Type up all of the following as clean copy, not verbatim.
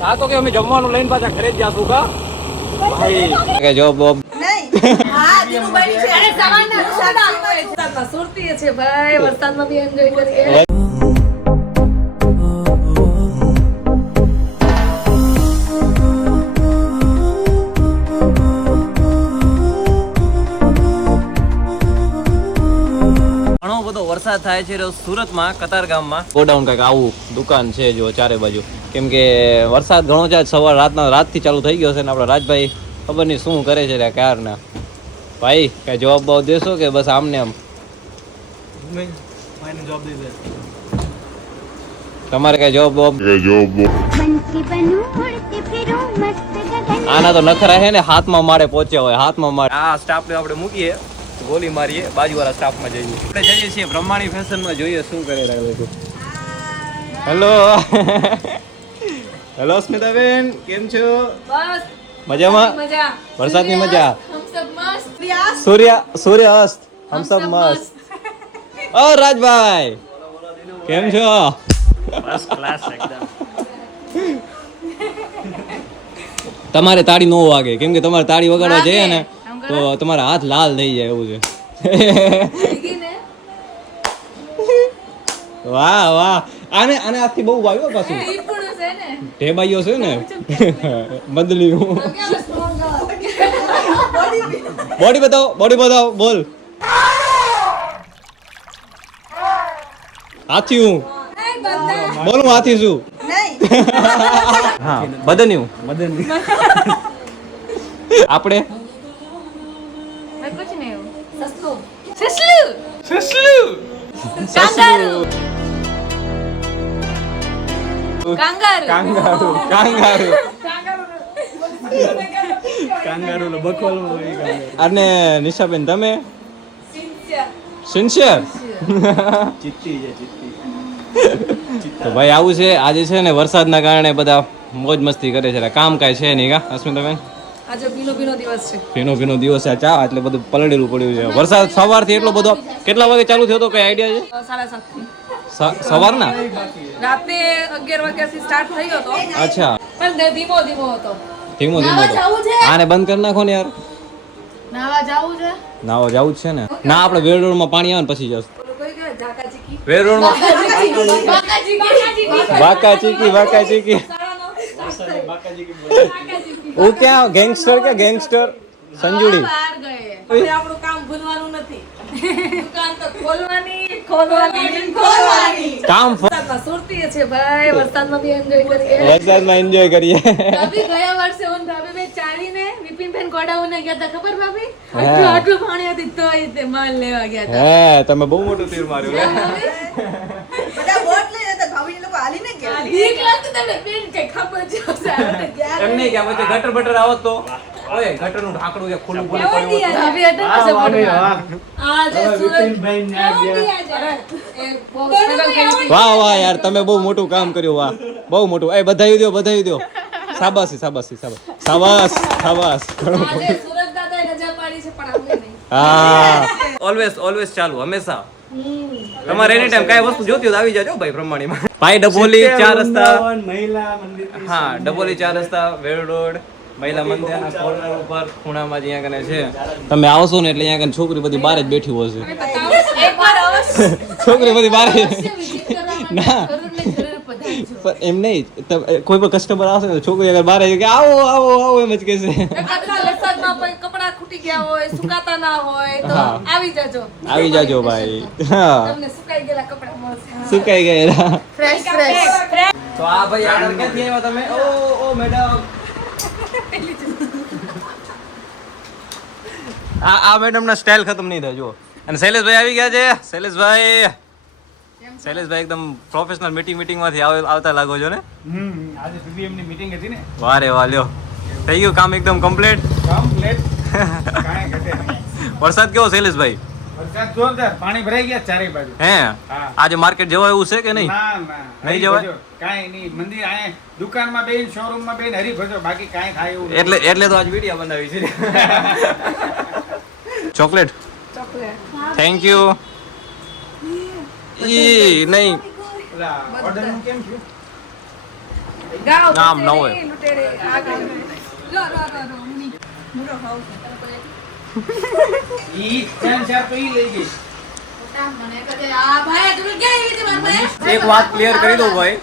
આ તો કે અમે જમવાનું લઈને પાછા ઘરે જ જાશું કા ભાઈ કે જોબ બોબ નહીં હા દિનુભાઈ છે અરે સવારના વરસાદમાં સુરતી છે ભાઈ વરસાદમાં બી એન્જોય કરીએ વરસાદ થાય છે સુરતમાં કતારગામમાં ગોડાઉન કઈક આવું દુકાન છે જો ચારે બાજુ કેમ કે વરસાદ ઘણો છે સવાર રાતથી ચાલુ થઈ ગયો છે ને આપણા રાજભાઈ ખબર નહીં શું કરે છે ક્યારના ભાઈ કઈ જવાબ બાવ દેશો કે બસ આમને આમ તમારે કઈ જવાબ બાવ આના તો નખરા છે ને હાથમાં મારે પહોંચ્યા હોય હાથમાં મારે આ સ્ટાફને આપણે મૂકીએ ગોલી મારીએ બાજુવાળા સ્ટાફમાં જઈએ આપણે જઈએ છીએ બ્રહ્માણી ફેશનમાં જોઈએ શું કરે લોકો હેલો હેલો સ્મિતાબેન કેમ છો બસ મજામાં મજા વરસાદની મજા હમ સબ મસ્ત સૂર્ય અસ્ત હમ સબ મસ્ત ઓ રાજભાઈ કેમ છો બસ ક્લાસ એકદમ તમારે તાળી નો વાગે કેમ કે તમારે તાળી વગાડવા જઈએ ને તો તમારા હાથ લાલ થઈ જાય એવું છે વાહ વાહ આને આથી બહુ વાગ્યો પાછું ઢેબાઈઓ છે ને બદલી બોડી બતાવો બોલ હાથી હું બોલું હાથી છું હા બદન્યું આપણે અને નિશાબેન તમે સિન્સિયર તો ભાઈ આવું છે આજે છે ને વરસાદના કારણે બધા મોજ મસ્તી કરે છે કામ કાંઈ છે નહીં કા અસ્મિતાબેન આજે ભીનો દિવસ છે ભીનો દિવસ છે ચા એટલે બધું પલળેલું પડ્યું છે વરસાદ સવારથી એટલો બધો કેટલા વાગે ચાલુ થયો હતો કઈ આઈડિયા છે 7:30 સવારના રાતે 11 વાગ્યાથી સ્ટાર્ટ થયો હતો અચ્છા પણ ધીમો હતો આને બંધ કરી નાખો ને યાર નાવા જાવું છે નાવા જાવું જ છે ને ના આપણે વેડ રોડમાં પાણી આવે ને પછી જશું વેડ રોડમાં વાકા ચીકી ઓ ક્યાં ગેંગસ્ટર સંજુડી આપણું કામ ભૂલવાનું નથી દુકાન તો ખોલવાની કામ સુરતી છે ભાઈ વરસાદમાં બી એન્જોય કરીએ ભાભી ગયા વર્ષે હું ભાભી બે ચાલીને વિપિનબેન ગોડાઉન ગયા હતા ખબર ભાભી આટલું પાણી હતી તો તે માલ લેવા ગયા હતા હે તમે બહુ મોટું તીર માર્યું બધા બોટ લઈને હતા ભાભી લોકો હાલીને ગયા ઠીક લાગતું તમને બેન કે ખબર છે એમ નહીં કે પછી ગટર બટર આવો તો ઓય ગટરનું ઢાંકણું જે ખુલ્લું પડ્યું ભાભી હતા આ જે સુરતભાઈ ને વાહ યાર તમે બહુ મોટું કામ કર્યું વાહ બહુ મોટું એ બધાઈ દો શાબાશ આજે સુરત દાદા રજા પાડી છે પણ આપણે નહીં હા ઓલવેઝ ચાલુ હંમેશા તમારે એની ટાઈમ કાઈ વસ્તુ જોતી હોય તો આવી જાજો ભાઈ પ્રમાણીમાં ભાઈ ડબોલી 4 રસ્તા મહિલા મંદિર હા ડબોલી 4 રસ્તા વેડ રોડ મહિલા મંદિરના કોર્નર ઉપર ખૂણામાં જ્યાં કને છે તમે આવશો ને એટલે અહીંયા કને છોકરી બધી બહાર જ બેઠી હોય છે એકવાર અવશ્ય છોકરી બધી બહાર વિઝિટ કરવા ના પણ એમ નહીં કોઈ પણ કસ્ટમર આવશે ને છોકરી અગર બહાર કે આવો એમ જ કહેશે વરસાદમાં કપડા ખૂટી ગયા હોય સુકાતા ના હોય તો આવી જાજો ભાઈ હા તમને સુકાઈ ગયેલા કપડા મળશે સુકાઈ ગયેલા ફ્રેશ તો આ ભાઈ આર્ડર ક્યાંથી આવ્યા તમે ઓ મેડમ આ મેડમ ના સ્ટાઇલ ખતમ નહીં થાય જો અને શૈલેષભાઈ આવી ગયા છે શૈલેષભાઈ એકદમ પ્રોફેશનલ મીટિંગ માંથી આવતા લાગો છો ને આજે પીપીએમ ની મીટિંગ હતી ને વારે વાહ લ્યો થઈ ગયું કામ એકદમ કમ્પ્લીટ કાંઈ ઘટે નહીં. વરસાદ કેવો શૈલેષભાઈ વરસાદ જોરદાર પાણી ભરાઈ ગયા ચારે બાજુ હે હા. આજે માર્કેટ જવા એવું છે કે નહીં ના નહીં જવાય? કાંઈ નહીં મંદિર આયા દુકાનમાં બેન શોરૂમમાં બેન હરી ભજો બાકી કાંઈ થાય એવું એટલે તો આજ વિડીયો બનાવી છે ચોકલેટ થેન્ક યુ ઈ નહીં ઓર્ડર કેમ થયું ગાઓ નામ ન હોય. લૂંટેરી, લૂંટેરી, આ ગાઓ. લો મુની મુરો ખાવ ઈ ત્રણ ચાર તો ઈ લઈ ગઈ. મને કહે આ ભાઈ તું ક્યાં આવી હતી મારા ભાઈ એક વાત ક્લિયર કરી દઉં ભાઈ,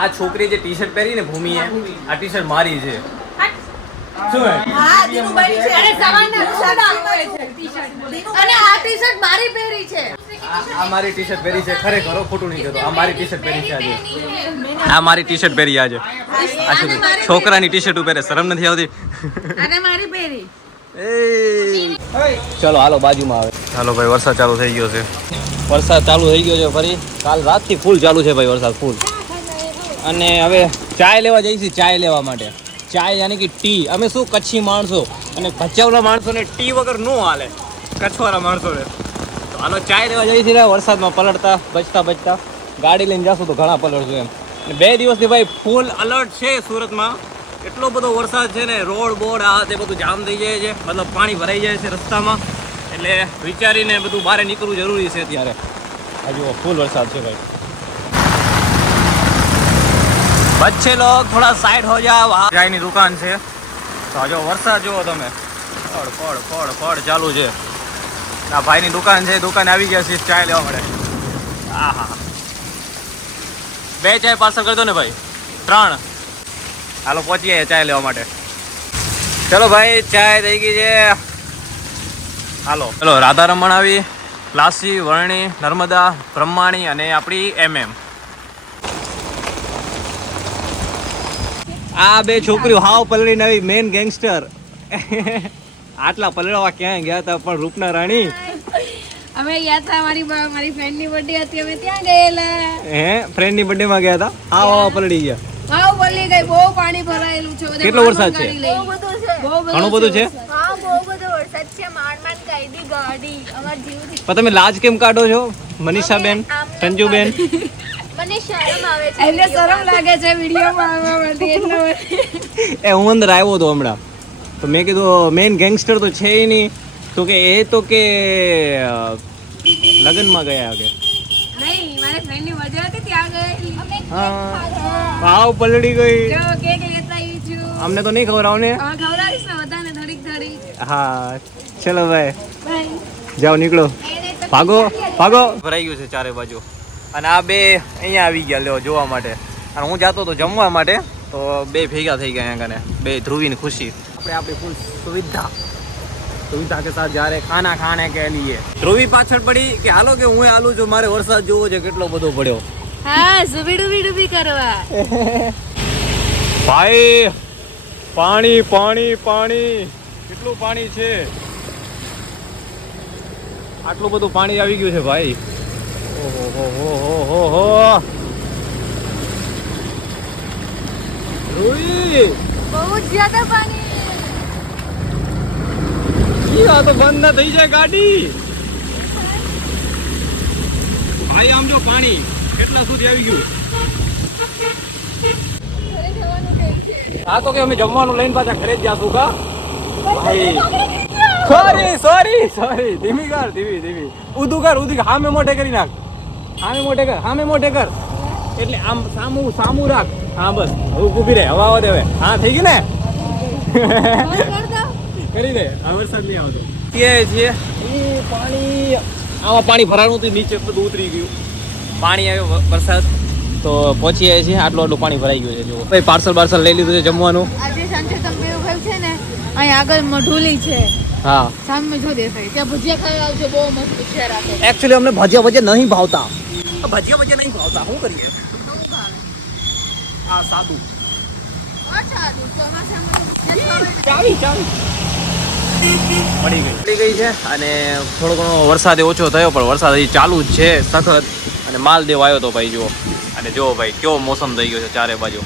આ છોકરી જે ટી-શર્ટ પહેરી ને ભૂમિએ, આ ટી-શર્ટ મારી છે. શું હે? હા દિનુભાઈ છે અરે સવારના ટી-શર્ટ આવે છે ટી-શર્ટ અને આ ટી-શર્ટ મારી પહેરી છે આ મારી ટી-શર્ટ પહેરી છે, ખરેખર હો, ખોટું નહીં કહેતો. આ મારી ટી-શર્ટ પહેરી છે આજે. આ મારી ટી-શર્ટ પહેરી આજે. આ છોકરાની ટી-શર્ટ પહેરે, શરમ નથી આવતી? અને મારી પહેરી ચલો હાલો બાજુમાં આવે. હાલો ભાઈ, વરસાદ ચાલુ થઈ ગયો છે. વરસાદ ચાલુ થઈ ગયો છે ફરી. કાલ રાતથી ફૂલ ચાલુ છે ભાઈ વરસાદ, ફૂલ. અને હવે ચાય લેવા જઈશું, ચાય લેવા માટે. ચાય યાની કે ટી. અમે શું કચ્છી માણસો અને ભચાઉના માણસોને ટી વગર ન હાલે, કચ્છવાળા માણસોને. તો હાલો ચાય લેવા જઈશું ને વરસાદમાં પલળતા બચતા ગાડી લઈને જશું તો ઘણા પલળશું એમ. અને 2 દિવસથી ભાઈ ફૂલ અલર્ટ છે સુરતમાં. એટલો બધો વરસાદ છે ને, રોડ બોર્ડ આ તે બધું જામ થઈ જાય છે, મતલબ પાણી ભરાઈ જાય છે રસ્તામાં. એટલે વિચારીને બધું બહાર નીકળવું જરૂરી છે અત્યારે. હજુ ફૂલ વરસાદ છે ભાઈ. બચ્ચે લોગ થોડા સાઈડ હો જાઓ. ચાયની દુકાન છે તો જો વરસાદ જુઓ તમે, પડ ચાલુ છે. આ ભાઈની દુકાન છે, દુકાન આવી ગયા છે ચાય લેવા માટે. આહા 2 ચાય પાર્સલ કરી દો ને ભાઈ, 3. હાલો પહોંચી ગયા ચાય લેવા માટે. ચલો ભાઈ ચાય થઈ ગઈ છે. હાલો ચલો, રાધારમણ આવી, પ્લાસી, વર્ણી, નર્મદા, બ્રહ્માણી અને આપણી MM. આ 2 છોકરીઓ હાવ પલળીને આવી, મેન ગેંગસ્ટર. આટલા પલળવા ક્યાંય ગયા હતા પણ રૂપના રાણી. અમે ગયા હતા મારી ફ્રેન્ડની બર્થડે હતી, અમે ત્યાં ગયેલા. હે ફ્રેન્ડની બર્થડે માં ગયા હતા, હાવ પલળી ગયા. વાવ બોલી ગઈ, બહુ પાણી ભરાયેલું છે. બધે કેટલો વરસાદ છે? બહુ બધું છે. ઘણું બધું છે. હા બહુ બધો વરસાદ છે. માંડ કાઢી ગાડી અમાર જીવથી. પણ તમે લાજ કેમ કાઢો છો મનીષાબેન, સંજુબેન? મને શરમ આવે છે. એટલે શરમ લાગે છે વિડિયોમાં આવવા માટે એટલે. એ હું અંદર આવ્યો હતો હમણાં, તો મેં કીધું મેન ગેંગસ્ટર તો છે ય નહીં. તો કે એ તો કે લગ્નમાં ગયા કે નહીં, મારી ફ્રેન્ડની બર્થડે હતી ત્યાં ગયેલી. હાવ પલળી ગઈ. જો કેક લેતા આવી છું. અમને તો નહીં ખવડાવો ને. હવે ખવડાવીશ ને બધાને થોડીક. હા ચલો ભાઈ, બાય. જાઓ નીકળો, ભાગો. ભરાઈ ગયું છે ચારે બાજુ. અને આ 2 અહીંયા આવી ગયા લ્યો જોવા માટે. અને હું જાતો તો જમવા માટે, તો 2 ભેગા થઈ ગયા અહીંયા કને. 2 ધ્રુવીની ખુશી. આપણે આપણી ફૂલ સુવિધા કે સાથ जा रहे खाना खाने के लिए. ધ્રુવી પાછળ પડી કે હાલો કે હું હાલું છું, મારે વરસાદ જોવો છે કેટલો બધો પડ્યો. હા ડૂબી કરવા. ભાઈ પાણી કેટલું પાણી છે. આટલું બધું પાણી આવી ગયું છે ભાઈ. ઓહો ધ્રુવી, બહુ જ્યાદા પાણી. આ તો બંધ ના થઈ જાય ગાડી. ભાઈ આમ જો પાણી કેટલા સુધી આવી ગયું. આ તો કે અમે જમવાનું લઈને પાછા ઘરે જ જાશું કા ભાઈ. સોરી ધીમી કર. ઉધું કર હામે મોઢે કરી નાખ. હામે મોઢે કર એટલે આમ સામું રાખ. હા બસ હવે ઊભી રહે, હવા આવવા દે હવે. હા થઈ ગયું ને. કરી દે, આ વરસાદ નહીં આવતો. છીએ પાણી, આમાં પાણી ભરાણું હતું, નીચે બધું ઉતરી ગયું. પાણી આવ્યો વરસાદ તો પહોંચી આવ્યા છીએ. આટલું પાણી ભરાઈ ગયું છે. જો ભાઈ પાર્સલ લઈ લીધું છે જમવાનું. આજે સાંજે તમે એવું છે ને, અહીં આગળ મઢુલી છે. હા સામે જો દેખાય ત્યાં ભજીયા ખાવા આવજો, બહુ મસ્ત છે રાખે. એકચ્યુઅલી અમને ભજીયા નહીં ભાવતા. શું કરીએ? આ સાદું પડી ગઈ છે. અને થોડો ઘણો વરસાદ ઓછો થયો, પણ વરસાદ હજી ચાલુ જ છે સખત. અને માલ દેવા આવ્યો તો ભાઈ જુઓ. અને જુઓ ભાઈ કેવો મોસમ થઈ ગયો છે ચારે બાજુ.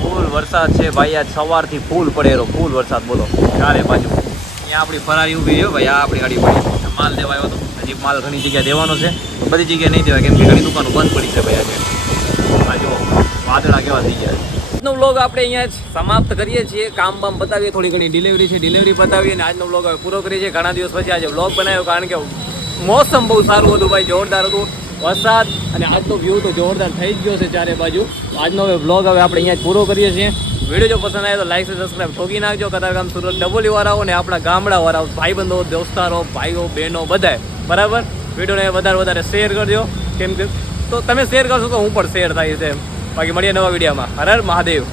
ફૂલ વરસાદ છે ભાઈ, આજ સવારથી ફૂલ પડેલો, ફૂલ વરસાદ બોલો ચારે બાજુ. અહીંયા આપણી ફરારી ઊભી છે ભાઈ, આ આપણી ગાડી પડી. માલ દેવા આવ્યો હતો. હજી માલ ઘણી જગ્યાએ દેવાનો છે, બધી જગ્યાએ નહીં દેવાય કેમ કે ઘણી દુકાનો બંધ પડી છે ભાઈ આજે. આ જુઓ વાદળા કેવા થઈ ગયા. આજનો વ્લોગ આપણે અહીંયા જ સમાપ્ત કરીએ છીએ. કામ બામ બતાવીએ, થોડી ઘણી ડિલિવરી બતાવીએ અને આજનો વ્લોગ હવે પૂરો કરીએ છીએ. ઘણા દિવસ પછી આજે વ્લોગ બનાવ્યો કારણ કે મોસમ બહુ સારું હતું ભાઈ, જોરદાર હતું. વરસાદ અને આજનો વ્યૂ તો જોરદાર થઈ જ ગયો છે ચારે બાજુ. આજનો હવે બ્લોગ હવે આપણે અહીંયા જ પૂરો કરીએ છીએ. વિડીયો જો પસંદ આવે તો લાઈક અને સબસ્ક્રાઈબ ઠોકી નાખજો. કતારગામ સુરત ડબોલી વાળાઓ ને આપણા ગામડા વાળાઓ ભાઈબંધો દોસ્તારો ભાઈઓ બહેનો બધાય બરાબર વિડીયોને વધારે શેર કરજો. કેમ કે તો તમે શેર કરશો તો હું પણ શેર થાય છે. બાકી મળીએ નવા વિડીયોમાં. હર હર મહાદેવ.